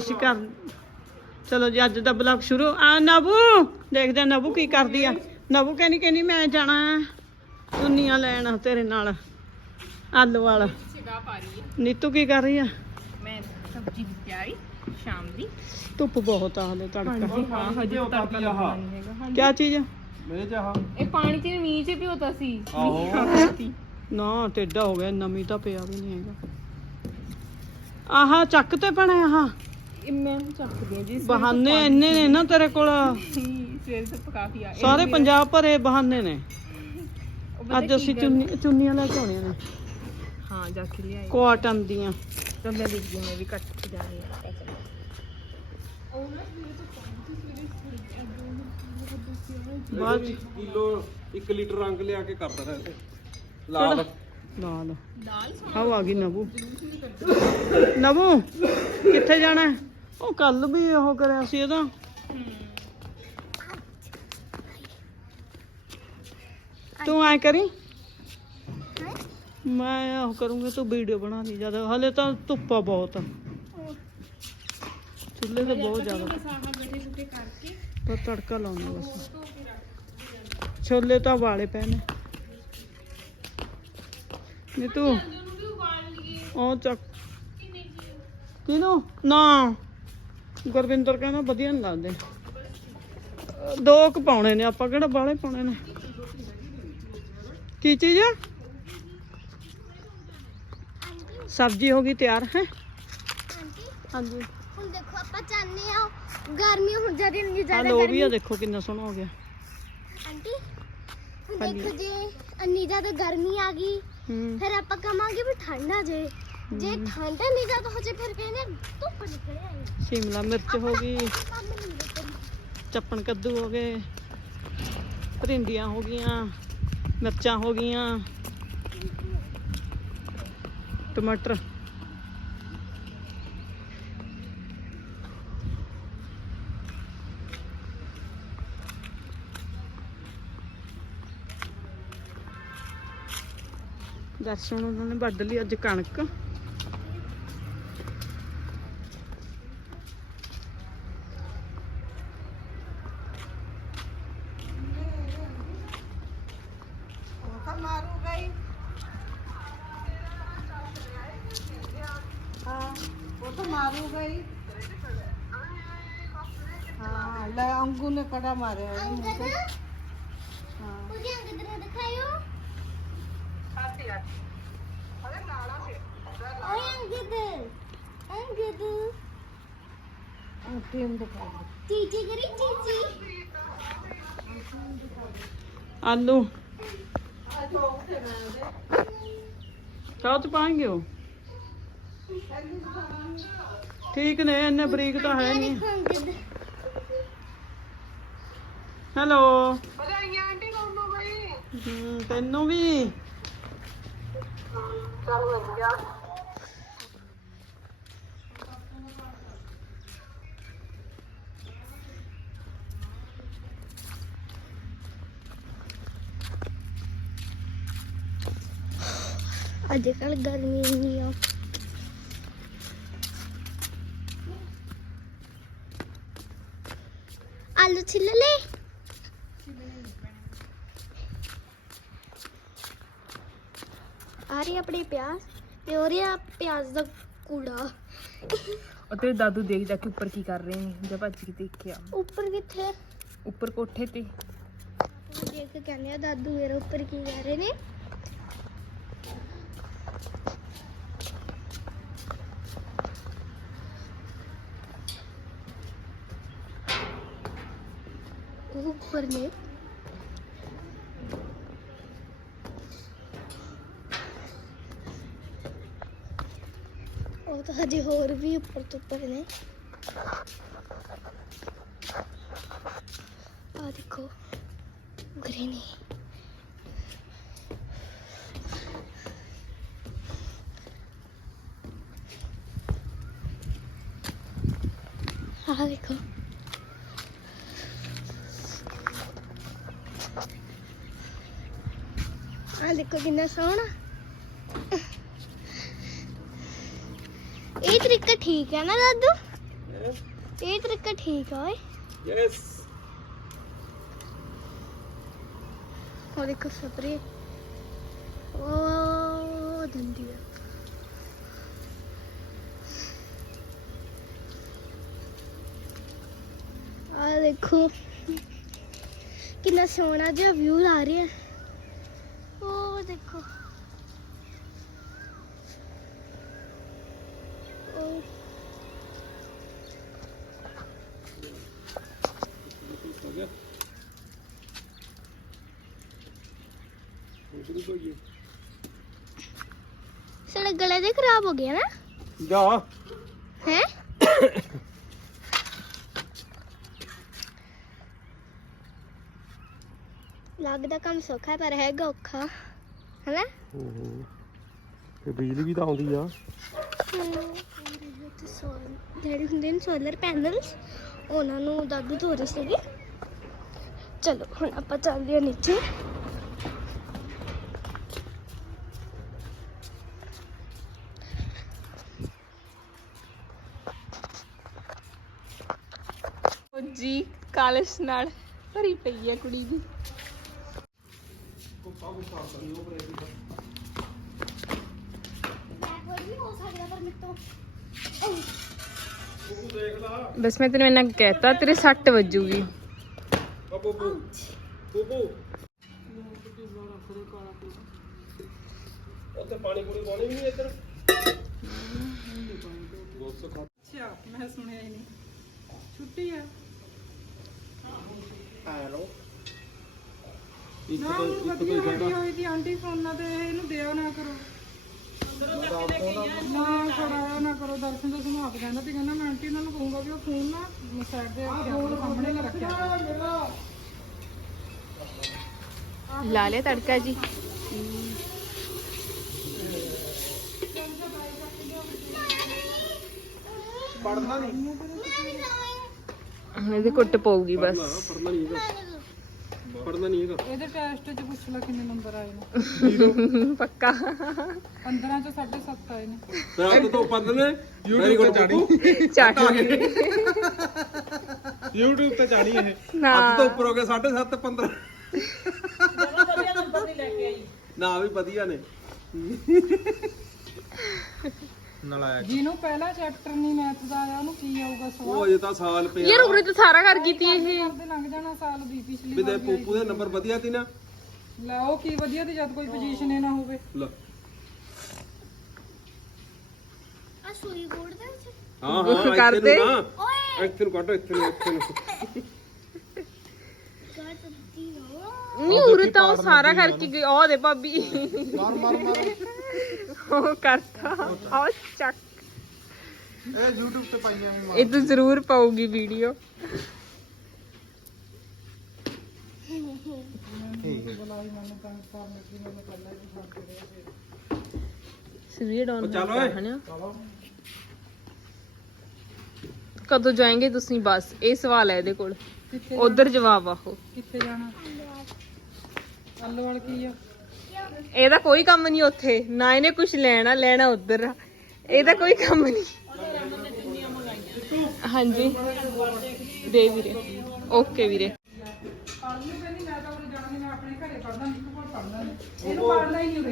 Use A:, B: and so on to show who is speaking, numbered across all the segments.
A: ਅਸੀਂ ਕਰ ਚਲੋ ਜੀ ਅੱਜ ਦਾ ਬਲੌਗ ਸ਼ੁਰੂ। ਆ ਨਬੂ ਦੇਖਦੇ ਆ ਨਬੂ ਕੀ ਕਰਦੀ ਆ। ਨਬੂ ਕਹਿੰਦੀ ਕਹਿੰਦੀ ਮੈਂ ਜਾਣਾ ਦੁਨੀਆ ਲੈਣ ਤੇਰੇ ਨਾਲ ਆਲੂ ਵਾਲਾ।
B: ਸਿਗਾ ਪਾ ਰਹੀ ਹੈ
A: ਨੀਤੂ ਕੀ ਕਰ ਰਹੀ ਆ?
B: ਮੈਂ ਸਬਜ਼ੀ ਦੀ ਤਿਆਰੀ ਸ਼ਾਮ ਦੀ।
A: ਧੁੱਪ ਬਹੁਤ ਆ ਹਲੇ ਤੜਕਾ।
B: ਹਾਂਜੀ ਹਾਂ ਹਜੇ ਤੜਕਾ ਲੱਗਣਾ ਨਹੀਂ ਹੈਗਾ ਹਾਂਜੀ।
A: ਕਿਆ ਚੀਜ਼ ਆ?
C: ਮੇਰੇ ਚਾਹ
B: ਇਹ ਪਾਣੀ ਤੇ ਮੀਂਹ ਚ ਪਿਓਤਾ ਸੀ।
C: ਆਹੋ।
A: ਨਾ ਟੇਡਾ ਹੋ ਗਿਆ ਨਵੀਂ ਤਾਂ ਪਿਆ ਵੀ ਨਹੀਂ ਹੈਗਾ। ਆਹਾ ਚੱਕ ਤੇ ਪਣੇ ਆਹਾ।
B: ਇਹ ਮੈਂ ਹੁਣ ਚੱਕਦੀ ਹਾਂ ਜੀ
A: ਬਹਾਨੇ ਇੰਨੇ ਨੇ ਨਾ ਤੇਰੇ ਕੋਲ।
B: ਸਵੇਰ ਤੋਂ ਕਾਫੀ ਆ
A: ਸਾਰੇ ਪੰਜਾਬ ਭਰੇ ਬਹਾਨੇ ਨੇ।
B: ਉਹ ਪਤਾ
A: ਅੱਜ
B: ਕੀ
A: ਅਸੀਂ
B: ਗੱਲ-
A: ਚੁੰਨੀ ਚੁੰਨੀਆਂ ਲੈ ਕੇ ਆਉਣੀਆਂ ਨੇ।
B: ਹਾਂ ਜਾ ਕੇ ਲਿਆਈ
A: ਕੋਟਨ ਦੀਆਂ
B: ਤਾਂ ਮੈਂ ਦੇਖਦੀ ਹਾਂ ਮੈਂ ਵੀ ਕੱਟ ਕੇ ਜਾਣੀ ਹੈ।
A: ਬਾਅਦ ਚ।
C: ਕਿਲੋ 1 ਲੀਟਰ ਰੰਗ ਲਿਆ ਕੇ ਕਰ ਦੇਣਾ ਇਹ ਲਾਲ।
A: ਲਾਲ।
B: ਦਾਲ
A: ਆ ਗਈ ਨਬੂ ਨਬੂ ਕਿੱਥੇ ਜਾਣਾ ਹੈ? ਉਹ ਕੱਲ ਵੀ ਉਹ ਕਰਿਆ ਸੀ ਇਹਦਾ। ਤੂੰ ਐ ਕਰੀ। ਮੈਂ ਉਹ ਕਰੂੰਗੀ, ਤੂੰ ਵੀਡੀਓ ਬਣਾ ਲਈ ਜਦ ਹਲੇ ਤਾਂ ਧੁੱਪਾ ਬਹੁਤ ਆ। ਚੁੱਲ੍ਹੇ ਤੇ ਬਹੁਤ ਜ਼ਿਆਦਾ।
B: ਸਾਹਾ
A: ਤੜਕਾ ਲਾਉਣਾ ਬਸ। ਛੋਲੇ ਤਾਂ ਵਾਲੇ ਪਏ ਨੇ। ਨੀ ਤੂੰ ਉਹ ਚੱਕ। ਕਿਨੂੰ? ਨਾ। ਗੁਰਵਿੰਦਰ ਕਹਿੰਦਾ ਵਧੀਆ ਨਹੀਂ ਲੱਗਦੇ। ਦੋ ਕੁ ਪਾਉਣੇ ਨੇ ਆਪਾਂ ਕਿਹੜਾ ਬਾਲੇ ਪਾਉਣੇ ਨੇ? ਕੀ ਚੀਜ਼ ਆ? ਸਬਜ਼ੀ ਹੋ ਗਈ ਤਿਆਰ ਹੈ? ਹਾਂਜੀ।
D: ਹੁਣ ਦੇਖੋ ਆਪਾਂ ਚਾਹਨੇ ਆ ਗਰਮੀ ਹੁਣ ਜਦ ਇੰਨੀ
A: ਆ
D: ਜ਼ਿਆਦਾ
A: ਲੋ ਵੀ
D: ਗਰਮੀ।
A: ਆ ਦੇਖੋ ਕਿੰਨਾ ਸੋਹਣਾ ਹੋ ਗਿਆ।
D: ਆਂਟੀ ਹੁਣ
A: ਹਾਂਜੀ।
D: ਦੇਖੋ ਜੇ ਇੰਨੀ ਜ਼ਿਆਦਾ ਗਰਮੀ ਆ ਗਈ
A: ਹੂੰ।
D: ਫਿਰ ਆਪਾਂ ਕਵਾਂਗੇ ਵੀ ਠੰਡ ਆ ਜੇ। ਜੇ ਠੰਡ ਨਹੀਂ ਜ਼ਿਆਦਾ ਹੋ ਜੇ ਫਿਰ ਕਹਿੰਦੇ ਧੁੱਪ ਨਿਕਲੇ ਆਈ
A: ਸ਼ਿਮਲਾ ਮਿਰਚ ਹੋ ਗਈ।
D: ਕੰਮ ਨਹੀਂ ਕਰੀ
A: ਚੱਪਣ ਕੱਦੂ ਹੋ ਗਏ। ਭਰਿੰਡੀਆਂ ਹੋ ਗਈਆਂ ਮਿਰਚਾਂ ਹੋ ਗਈਆਂ। ਟਮਾਟਰ। ਦਰਸ਼ਨ ਉਹਨਾਂ ਨੇ ਵੱਢ ਲਈ ਅੱਜ ਕਣਕ।
E: होगा ये हाँ ले अंगू ने कड़ा मारे है मुझे
D: हाँ मुझे अंगू ने दिखायो ओए अंगू अंगू
E: अंगू दिखा
D: चीची करी चीची
A: आलू कहाँ तो पाएंगे वो ਠੀਕ ਨੇ, ਇੰਨੇ ਬਰੀਕ ਤਾਂ ਹੈ ਨਹੀਂ।
D: ਦੇਖੋ ਅੰਗਦ
A: ਹੈਲੋ। ਹੂੰ, ਤੈਨੂੰ ਵੀ।
D: ਅੱਜ ਕੱਲ ਗਰਮੀ ਇੰਨੀ ਆ। ਲੈ ਆ ਰਹੀ ਆਪਣੇ ਪਿਆਜ਼ ਤੇ ਹੋ ਰਿਹਾ ਪਿਆਜ਼ ਦਾ ਕੂੜਾ
B: ਉਹ ਤੇਰੇ ਦਾਦੂ ਦੇਖ ਜਾ ਕੇ ਉੱਪਰ ਕੀ ਕਰ ਰਹੇ ਨੇ ਜਾਂ ਭੱਜ ਕੇ ਦੇਖਿਆ
D: ਉੱਪਰ ਕਿੱਥੇ
B: ਉੱਪਰ ਕੋਠੇ ਤੇ
D: ਦੇਖ ਕੇ ਕਹਿੰਦੇ ਆ ਦਾਦੂ ਮੇਰੇ ਉੱਪਰ ਕੀ ਕਰ ਰਹੇ ਨੇ ਉਹ ਉੱਪਰ ਨੇ ਉਹ ਤਾਂ ਹਜੇ ਹੋਰ ਵੀ ਉੱਪਰ ਤੋਂ ਉੱਪਰ ਨੇ। ਆ ਦੇਖੋ ਉਗਰੇ ਨੇ ਆ ਦੇਖੋ। ਆ ਦੇਖੋ ਕਿੰਨਾ ਸੋਹਣਾ। ਇਹ ਤਰੀਕਾ ਠੀਕ ਹੈ ਨਾ ਦਾਦੂ? ਇਹ ਤਰੀਕਾ ਠੀਕ ਓਏ।
C: ਯੈਸ
D: ਉਹ ਦੇਖੋ ਸਪਰੇ। ਉਹ ਦੰਦੀ ਆ। ਆ ਦੇਖੋ। ਕਿੰਨਾ ਸੋਹਣਾ ਜਿਹਾ ਵਿਊ ਆ ਰਿਹਾ ਉਹ ਦੇਖੋ। ਸਾਡਾ ਗਲਾ ਦੇ ਖਰਾਬ ਹੋ ਗਿਆ ਨਾ।
C: ਜਾ।
D: ਹੈ? ਲੱਗਦਾ ਕੰਮ ਸੌਖਾ ਪਰ ਹੈਗਾ ਔਖਾ। ਹੈਨਾ?
C: ਹੂੰ। ਤੇ ਬਿਜਲੀ ਵੀ ਤਾਂ ਆਉਂਦੀ ਆ।
D: ਜਿਹੜੇ ਹੁੰਦੇ ਨੇ ਸੋਲਰ ਪੈਨਲਸ ਉਹਨਾਂ ਨੂੰ ਦਾਦੂ ਧੋ ਰਹੇ ਸੀਗੇ। ਚਲੋ ਹੁਣ ਆਪਾਂ ਚੱਲਦੇ ਹਾਂ ਨੀਚੇ।
B: ਜੀ ਕਾਲਸ ਨਾਲ ਭਰੀ ਪਈ ਹੈ ਕੁੜੀ ਦੀ
D: ਮੈਂ ਕੋਈ ਵੀ ਹੋ ਸਕਦਾ ਪਰ ਮੇਰੇ ਤੋਂ
B: ਬਸ ਮੈਂ ਤੈਨੂੰ ਇਹਨਾਂ ਕਹਿਤਾ ਤੇਰੇ ਸੱਟ ਵੱਜੂਗੀ
C: ਬਬੂ ਬਬੂ ਉੱਥੇ ਪਾਣੀ ਪੂਰੀ ਪਾਣੀ ਵੀ ਨਹੀਂ ਇੱਧਰ ਦੋਸਤੋ ਖਾ
E: ਅੱਛਾ ਮੈਂ ਸੁਣਿਆ ਹੀ ਨਹੀਂ ਛੁੱਟੀ ਆ
C: ਹੈਲੋ ਇੱਕ
E: ਨਾ
C: ਤੋਂ
E: ਉਹ
C: ਇੱਕ ਤੋਂ
E: ਵਧੀਆ
C: ਹੀ
E: ਬੈਠੀ
C: ਸਾਡਾ
E: ਹੋਈ ਦੀ ਆਂਟੀ ਫੋਨਾਂ ਤੇ ਇਹਨੂੰ ਦਿਆ ਨਾ ਕਰੋ। ਨਾ ਖੜਾ ਨਾ ਕਰੋ ਦਰਸ਼ਨ ਤੋਂ ਸੁਣਾ ਕੇ ਕਹਿੰਦਾ ਤੇ ਕਹਿੰਦਾ ਮੈਂ ਆਂਟੀ ਉਹਨਾਂ ਨੂੰ ਕਹੂੰਗਾ ਵੀ ਉਹ ਫੋਨ ਨਾ ਸਾਈਡ ਤੇ ਰੱਖਿਆ ਕਰੋ, ਸਾਹਮਣੇ ਨਾ ਰੱਖਿਆ। ਕਰੋ।
B: ਲਾ ਲਿਆ ਤੜਕਾ ਜੀ।
C: ਪੜਨਾ ਨਹੀਂ।
B: ਇਹਦੇ ਕੁੱਟ ਪਊਗੀ ਬਸ।
C: ਪੜਨਾ ਨਹੀਂ ਹੈਗਾ ਪੜਨਾ ਨਹੀਂ ਹੈਗਾ।
E: ਇਹਦੇ ਟੈਸਟ 'ਚ ਪੁੱਛ ਲੈ ਕਿੰਨੇ ਨੰਬਰ ਆਏ ਨੇ।
B: ਪੱਕਾ।
E: 15 'ਚ 7.5 ਆਏ ਨੇ।
C: ਰਾਤ ਤੋਂ ਪੜਨੇ YouTube ਤੇ ਚਾੜੀ
B: ਚਾਟ
C: YouTube ਤੇ ਚਾੜੀ ਇਹ।
B: ਨਾ।
C: ਅੱਜ ਤੋਂ ਉੱਪਰ ਹੋ ਗਏ 7.5 15
A: ਜਦੋਂ ਵਧੀਆ ਨੰਬਰ ਨਹੀਂ ਲੈ ਕੇ ਆਈ।
C: ਨਾ ਵੀ ਵਧੀਆ ਨੇ। ਨਲਾਇਆ
E: ਜਿਹਨੂੰ ਪਹਿਲਾ ਚੈਪਟਰ ਨਹੀਂ ਮੈਥ ਦਾ ਆਇਆ ਉਹਨੂੰ ਕੀ ਆਊਗਾ
C: ਉਹ
E: ਸਵਾਲ
C: ਅਜੇ ਤਾਂ ਸਾਲ ਪਿਆ।
B: ਯਾਰ ਉਰੇ ਤਾਂ ਸਾਰਾ ਕਰ ਕੀਤੀ ਇਹ।
E: ਕਰਦੇ ਲੰਘ ਜਾਣਾ ਸਾਲ ਵੀ ਪਿਛਲੀ
C: ਵੀ ਤੇ ਪੂਪੂ ਦੇ ਨੰਬਰ ਵਧੀਆ ਸੀ ਨਾ?
E: ਲੈ ਉਹ ਕੀ ਵਧੀਆ ਤੇ ਜਦ ਕੋਈ ਪੋਜੀਸ਼ਨ ਹੀ ਨਾ ਹੋਵੇ।
C: ਲੈ।
D: ਆ ਸੂਈ ਬੋਰਡ ਦੇ ਵਿੱਚ?
C: ਹਾਂ ਹਾਂ ਇੱਥੇ
B: ਕਰਦੇ।
C: ਨੂੰ। ਨਾ
D: ਓਏ!
C: ਇੱਥੇ ਨੂੰ ਕੱਢੋ ਇੱਥੇ ਨੂੰ ਇੱਥੇ ਨੂੰ।
D: ਕਰ ਦਿੱਤੀ ਹੋ
B: ਨਹੀਂ ਉਰੇ ਤਾਂ ਉਹ ਸਾਰਾ ਕਰਕੇ ਗਈ ਉਹ ਦੇ ਭਾਬੀ।
C: ਮਾਰ ਮਾਰ ਮਾਰ।
B: ਉਹ ਕਰਤਾ। ਉਹ ਚੱਕ।
C: ਇਹ YouTube ਤੇ ਪਾਈਆਂ ਵੀ
B: ਇਹ ਤਾਂ ਜ਼ਰੂਰ ਪਾਉਗੀ ਵੀਡੀਓ। ਡਾਊਨ
C: ਚੱਲ ਓਏ।
B: ਕਦੋਂ ਜਾਏਂਗੇ ਤੁਸੀਂ ਬਸ? ਇਹ ਸਵਾਲ ਹੈ ਇਹਦੇ ਕੋਲ। ਉਧਰ ਜਵਾਬ ਆਹੋ।
E: ਕਿੱਥੇ ਜਾਣਾ? ਅੱਲਵਾਲ ਕੀ ਆ?
B: ਇਹਦਾ ਕੋਈ ਕੰਮ ਨਹੀਂ ਉੱਥੇ ਨਾ ਇਹਨੇ ਕੁਝ ਲੈਣਾ ਲੈਣਾ ਉਧਰ ਆ। ਇਹਦਾ ਕੋਈ ਕੰਮ ਨਹੀਂ। ਹਾਂਜੀ। ਦੇ ਵੀਰੇ। ਓਕੇ ਵੀਰੇ।
E: ਹੀ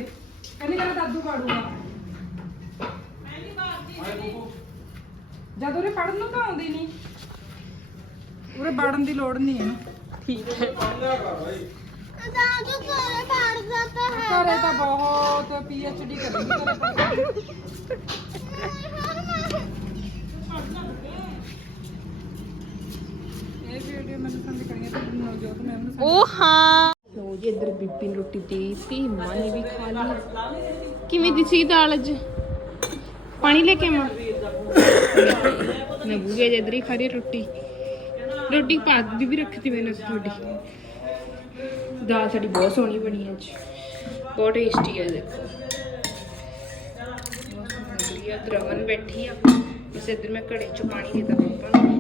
E: ਜਦ ਨੂੰ ਤਾਂ ਆਉਂਦੀ ਨਹੀਂ ਉਰੇ ਪੜਨ ਦੀ ਲੋੜ ਨਹੀਂ ਇਹਨੂੰ।
B: ਠੀਕ ਹੈ।
D: ਦਾਦੂ ਕੋਲ ਪੜਦਾ ਤਾਂ ਹੈ
E: ਘਰੇ ਤਾਂ ਬਹੁਤ ਪੀ ਐਚ ਡੀ ਕਰੇਗੀ ਘਰੇ ਪੜ੍ਹ ਕੇ। ਇਹ ਵੀਡੀਓ ਮੈਨੂੰ ਸੰਦ ਕਰੀਏ ਤੇ ਨਵਜੋਤ ਮੈਮ ਨੂੰ
B: ਉਹ ਹਾਂ। ਲੋ ਜੀ ਇੱਧਰ ਬੀਬੀ ਨੇ ਰੋਟੀ ਦੇਤੀ ਮਾਂ ਨੇ ਵੀ ਖਾ ਲਈ। ਕਿਵੇਂ ਦੀ ਸੀ ਦਾਲ ਅੱਜ? ਪਾਣੀ ਲੈ ਕੇ ਆਵਾਂ? ਮੈਂ ਬੂਗੇ ਇੱਧਰ ਹੀ ਖਾ ਰਹੀ ਰੋਟੀ। ਰੋਟੀ ਪਾ ਦੀ ਵੀ ਰੱਖਤੀ ਮੈਨੇ ਤੁਹਾਡੀ। ਦਾਲ ਸਾਡੀ ਬਹੁਤ ਸੋਹਣੀ ਬਣੀ ਅੱਜ। ਬਹੁਤ ਟੇਸਟੀ ਹੈ, ਦੇਖੋ। ਵਧੀਆ ਦਰਵਨ ਬੈਠੀ ਆ। ਬਸ ਇੱਧਰ ਮੈਂ ਘੜੇ ਚ ਪਾਣੀ ਦਿੱਤਾ ਪਾਪਾ ਨੂੰ।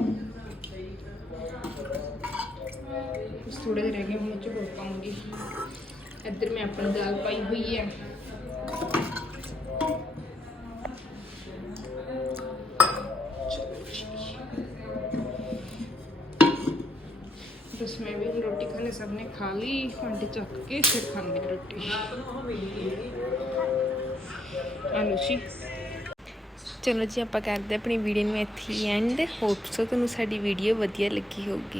B: ਥੋੜੇ ਜਿਹੇ ਰਹਿ ਗਏ ਹੁਣ ਚ ਹੋਰ ਪਾਉਂਗੀ ਇੱਧਰ ਮੈਂ ਆਪਣੀ ਦਾਲ ਪਾਈ ਹੋਈ ਹੈ। ਚਲੋ ਜੀ।
F: ਬਸ ਮੈਂ ਰੋਟੀ ਖਾਣੇ ਸਭ ਨੇ ਖਾ ਲਈ ਭਾਂਡੇ ਚੱਕ ਕੇ ਫਿਰ ਖਾਂਦੇ ਰੋਟੀ। ਆਲੂ
G: ਚਲੋ ਜੀ, ਆਪਾਂ ਕਰਦੇ ਹਾਂ ਆਪਣੀ ਵੀਡੀਓ ਨੂੰ ਇੱਥੇ ਐਂਡ ਹੋਪ ਸੋ ਤੁਹਾਨੂੰ ਸਾਡੀ ਵੀਡੀਓ ਵਧੀਆ ਲੱਗੀ ਹੋਊਗੀ।